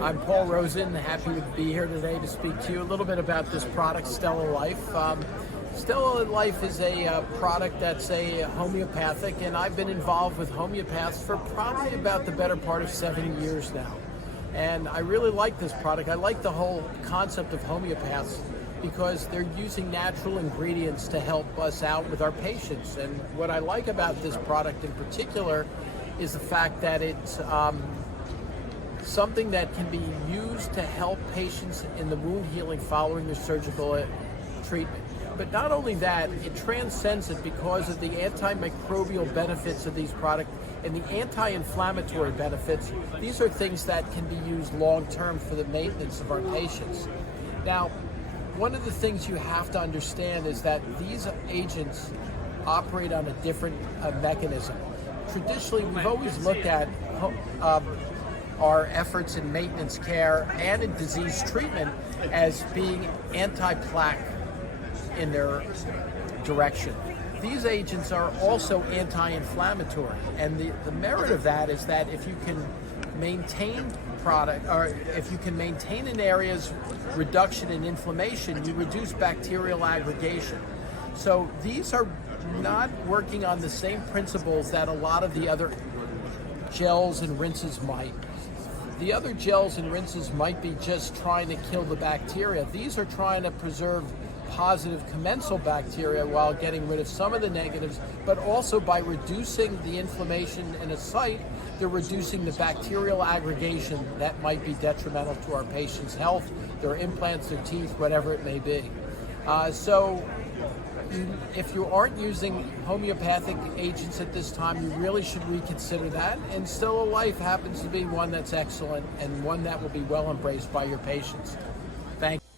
I'm Paul Rosen, happy to be here today to speak to you a little bit about this product, StellaLife. StellaLife is a product that's a homeopathic, and I've been involved with homeopaths for probably about the better part of 7 years now. And I really like this product. I like the whole concept of homeopaths because they're using natural ingredients to help us out with our patients. And what I like about this product in particular is the fact that it's something that can be used to help patients in the wound healing following their surgical treatment. But not only that, it transcends it because of the antimicrobial benefits of these products and the anti-inflammatory benefits. These are things that can be used long-term for the maintenance of our patients. Now, one of the things you have to understand is that these agents operate on a different mechanism. Traditionally, we've always looked at our efforts in maintenance care and in disease treatment as being anti-plaque in their direction. These agents are also anti-inflammatory, and the merit of that is that if you can maintain if you can maintain an area's reduction in inflammation, you reduce bacterial aggregation. So these are not working on the same principles that a lot of the other gels and rinses might. The other gels and rinses might be just trying to kill the bacteria. These are trying to preserve positive commensal bacteria while getting rid of some of the negatives, but also by reducing the inflammation in a site, they're reducing the bacterial aggregation that might be detrimental to our patient's health, their implants, their teeth, whatever it may be. If you aren't using homeopathic agents at this time, you really should reconsider that. And StellaLife happens to be one that's excellent and one that will be well embraced by your patients. Thank you.